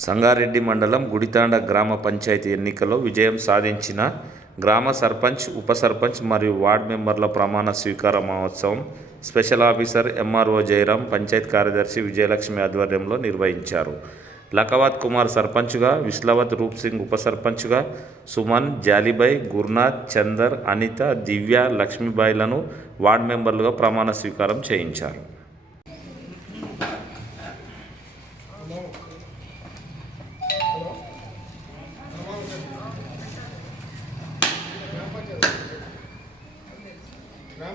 సంగారెడ్డి మండలం గుడితాండ గ్రామ పంచాయతీ ఎన్నికల్లో విజయం సాధించిన గ్రామ సర్పంచ్ ఉప సర్పంచ్ మరియు వార్డు మెంబర్ల ప్రమాణ స్వీకార మహోత్సవం special officer MRO Jayaram panchayat కార్యదర్శి విజయలక్ష్మి ఆధ్వర్యంలో నిర్వహించారు. లఖవత్ కుమార్ సర్పంచ్గా విస్లవత్ రూప్ సింగ్ ఉప సర్పంచ్గా సుమన్ జాలిబాయ్ గురునాథ్ చందర్ అనిత దివ్య లక్ష్మీబాయిలను వార్డు మెంబర్లుగా ప్రమాణ స్వీకారం చేయించారు గ్రామ పంచాయతీ వాళ్ళు చార్జ్ తీసుకుని ఏదో బిఆర్ బియ్యంలో సార్ మాట్లాడు ప్రకాశ్ మేనా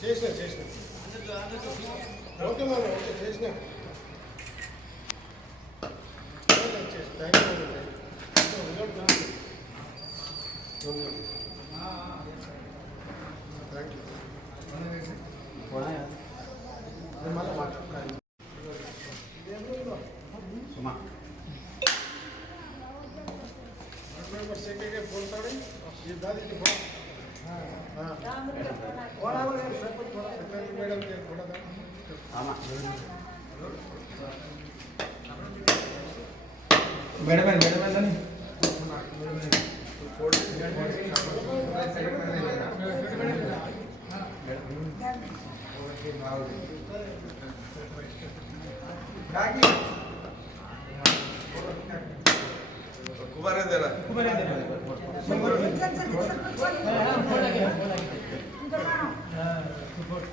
చేసిన చేసిన. ఓకే మేడం ఓకే చేసిన. థ్యాంక్ యూ మళ్ళీ नहीं ये दादी जी कुबारी देला कुबारी देला कुबारी देला कुबारी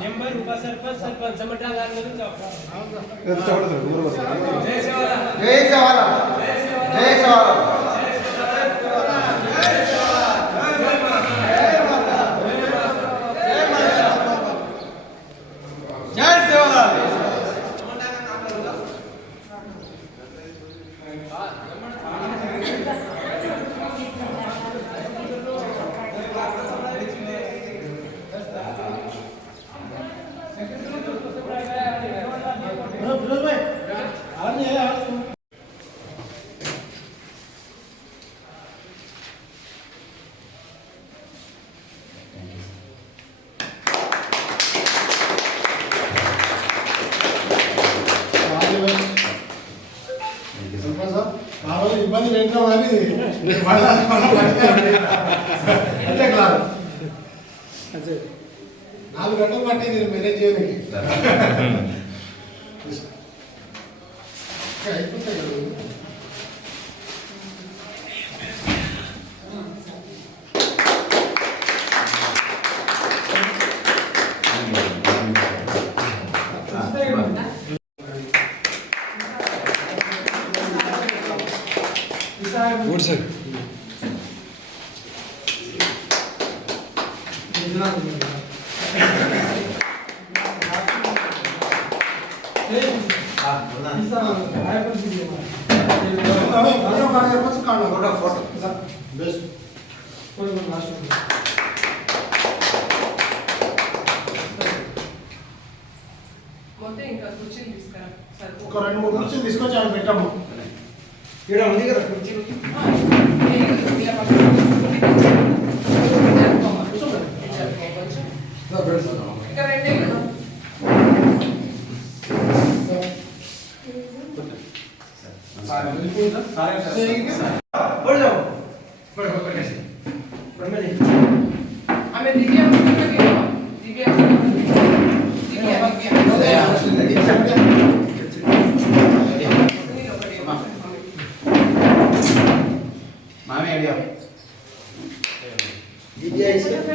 నెంబర్ ఉప సర్పంచ్ సర్పంచ్ సమటా గారు జై సేవాల జై కానీ మళ్ళా అంతే కాదు. నాలుగు గంటలు పట్టింది నేను మేనేజ్ ఇంకా అయిపోతాయి కదా. ఫోటో ఫోటో బెస్ట్ మొత్తం ఇంకా కుర్చీలు తీసుకురా. ఒక రెండు మూడు కుర్చీలు తీసుకొచ్చి ఆమె పెట్టాము ఇక్కడ ఉంది కదా కుర్చీ ఇంకా రెండే కదా ఆమె దివ్య దివ్య దివ్య దివ్య మామే అడిగా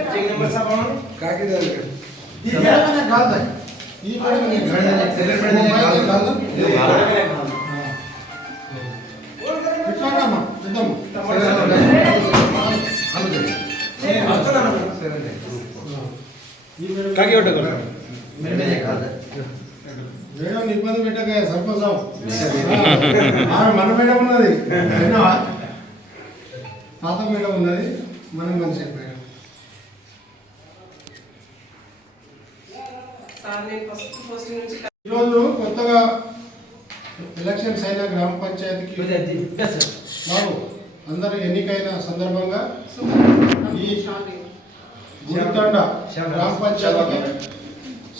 చెక్ నెంబర్ సాబ్ అవును కాకి ఈ మేడమే కాదు ఈ మేడమే కాదు. సెకండ్ మేడమే కాదు. కాదు. ఇట్లా కాకి ఒకటి ఒకటి. మేడం ఇబ్బంది పెట్టక సర్పంచ్ మన మేడం ఉన్నది? పాత మేడం ఉన్నది మనం మంచి మేడం ఈరోజు కొత్తగా ఎలక్షన్స్ అయిన గ్రామ పంచాయతీకి బాబు అందరూ ఎన్నికైన సందర్భంగా ఈ గుడితండ గ్రామ పంచాయతీకి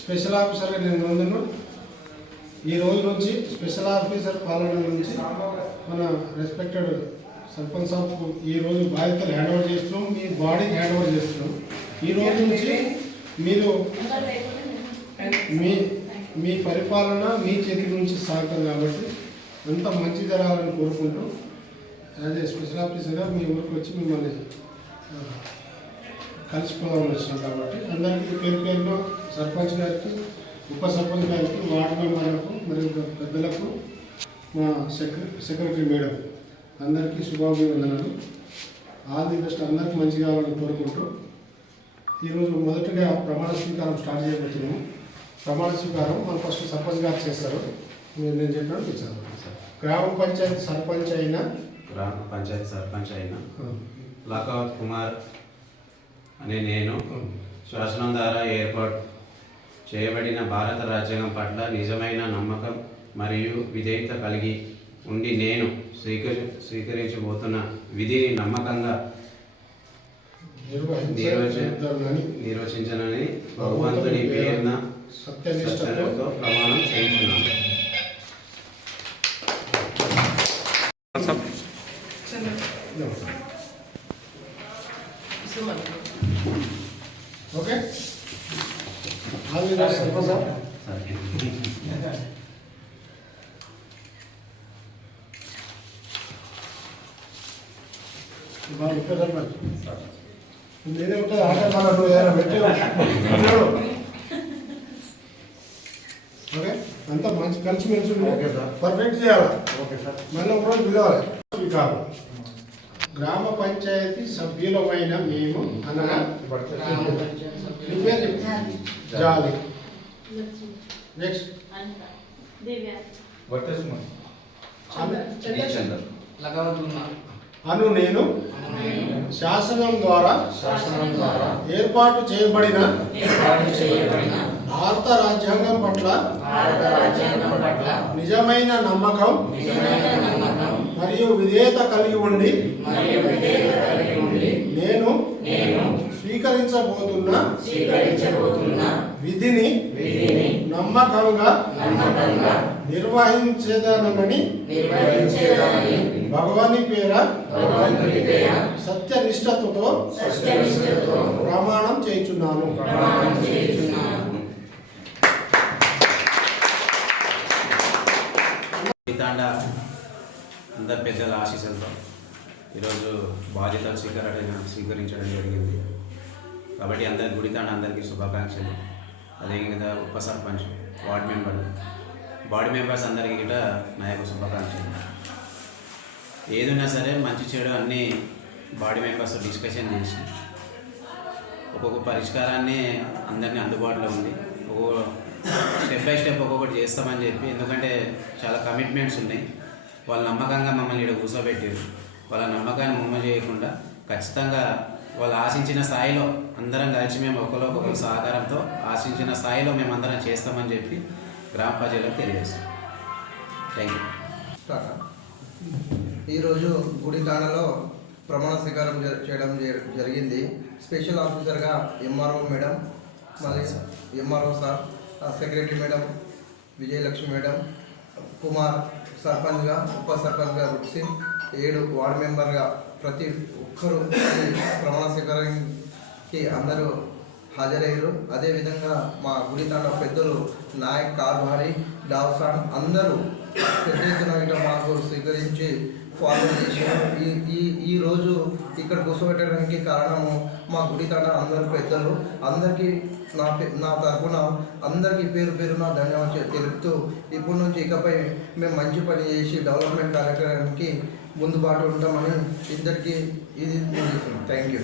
స్పెషల్ ఆఫీసర్గా నేను ముందును ఈ రోజు నుంచి స్పెషల్ ఆఫీసర్ పాలన నుంచి మన రెస్పెక్టెడ్ సర్పంచ్ సాబ్కు ఈ రోజు బాధ్యతలు హ్యాండ్ ఓవర్ చేస్తున్నాం మీ బాడీకి హ్యాండ్ ఓవర్ చేస్తున్నాం. ఈ రోజు నుంచి మీరు మీ మీ పరిపాలన మీ చేతి నుంచి సాగుతుంది కాబట్టి అంత మంచి జరగాలని కోరుకుంటూ యాజ్ ఏ స్పెషల్ ఆఫీసర్గా మీ ఊరికి వచ్చి మిమ్మల్ని కలిసిపోదామని వచ్చినాం కాబట్టి అందరికీ పేరు పేరులో సర్పంచ్ గారికి ఉప సర్పంచ్ గారికి వార్డు మెంబర్లకు మరియు పెద్దలకు మా సెక్రటరీ సెక్రటరీ మేడం అందరికీ శుభాభివందనాలు. All the best. అందరికీ మంచి కావాలని కోరుకుంటూ ఈరోజు మొదటగా ప్రమాణ స్వీకారం స్టార్ట్ చేయబోతున్నాము ప్రమాణ స్వీకారం మన ఫస్ట్ సర్పంచ్ గారు చేస్తారు. మీరు నేను చెప్పాను ఇచ్చాను గ్రామ పంచాయతీ సర్పంచ్ అయిన గ్రామ పంచాయతీ సర్పంచ్ అయిన లకావత్ కుమార్ అనే నేను శాసనం ద్వారా ఏర్పాటు చేయబడిన భారత రాజ్యాంగం పట్ల నిజమైన నమ్మకం మరియు విధేయత కలిగి ఉండి నేను స్వీకరి స్వీకరించబోతున్న విధిని నమ్మకంగా నిర్వచించనని భగవంతుని పేరున సత్యనిష్టతో ప్రమాణం చేయించున్నాను Suman okay all the best sarpanch sir సరే బాగా ఉపయోగ సర్పంచ్ నేనే ఉంటుంది ఏదైనా. ఓకే అంతా మంచి కలిసి మెలిసి పర్ఫెక్ట్ చేయాలి? Okay sir. మళ్ళీ ఒక రోజు పిలవాలి. స్వీకారం. గ్రామ పంచాయతీ సభ్యులమైన మేము అనగా నెక్స్ట్. అను నేను శాసనం ద్వారా శాసనం ద్వారా ఏర్పాటు చేయబడిన చేయబడిన భారత రాజ్యాంగం పట్ల భారత రాజ్యాంగం పట్ల నిజమైన నమ్మకం నమ్మకం మరియు విధేయత కలిగి ఉండి మరియు నేను స్వీకరించబోతున్న స్వీకరించబోతున్న విధిని విధిని నమ్మకంగా నమ్మకంగా నిర్వహించేదానని నిర్వహించేదానని భగవాని పేర? సత్యనిష్టతతో ప్రమాణం చేయుచున్నాను. తాండ అందరు పెద్దల ఆశీస్సులతో ఈరోజు బాధ్యతలు స్వీకరణ స్వీకరించడం జరిగింది. కాబట్టి అందరి గుడితాండ అందరికీ శుభాకాంక్షలు. అదేవిధంగా ఉప సర్పంచ్ వార్డు మెంబర్లు. వార్డు మెంబర్స్ అందరికీ కూడా నా యొక్క శుభాకాంక్షలు. ఏదున్నా సరే మంచి చెడు అన్నీ బాడీ మెంబర్స్ డిస్కషన్ చేసి ఒక్కొక్క పరిష్కారాన్ని అందరినీ అందుబాటులో ఉంది. ఒక్కొక్క స్టెప్ బై స్టెప్ ఒక్కొక్కటి చేస్తామని చెప్పి ఎందుకంటే చాలా కమిట్మెంట్స్ ఉన్నాయి. వాళ్ళ నమ్మకంగా మమ్మల్ని ఇక్కడ కూర్చోబెట్టారు. వాళ్ళ నమ్మకాన్ని ముమ్మ చేయకుండా ఖచ్చితంగా వాళ్ళు ఆశించిన స్థాయిలో అందరం కలిసి మేము ఒకరో ఒకరు సహకారంతో ఆశించిన స్థాయిలో మేము అందరం చేస్తామని చెప్పి గ్రామ ప్రజలకు తెలియజేస్తాం థ్యాంక్ యూ. ఈరోజు గుడితాండలో ప్రమాణ స్వీకారం జ- చేయడం జ- జరిగింది. స్పెషల్ ఆఫీసర్గా ఎంఆర్ఓ మేడం మళ్ళీ MRO sir secretary madam Vijayalakshmi madam Kumar సర్పంచ్గా ఉప సర్పంచ్గా రుక్ సింగ్ ఏడు వార్డు మెంబర్గా ప్రతి ఒక్కరూ ప్రమాణ స్వీకారానికి అందరూ హాజరయ్యారు. అదేవిధంగా మా గుడితాండ పెద్దలు నాయక్ కార్భారి దావసాన్ అందరూ పెద్ద ఎత్తున మాకు స్వీకరించి ఫాలో చేశారు ఈ ఈ ఈరోజు రోజు ఇక్కడ కూర్చోబెట్టడానికి కారణము మా గుడితాండ అందరు పెద్దలు. అందరికీ నా పే- నా తరఫున అందరికీ పేరు పేరున ధన్యవాదాలు తెలుపుతూ ఇప్పటి నుంచి ఇకపై మేము మంచి పని చేసి డెవలప్మెంట్ కార్యక్రమానికి ముందుబాటు ఉంటామని ఇద్దరికి ఇది థ్యాంక్ యూ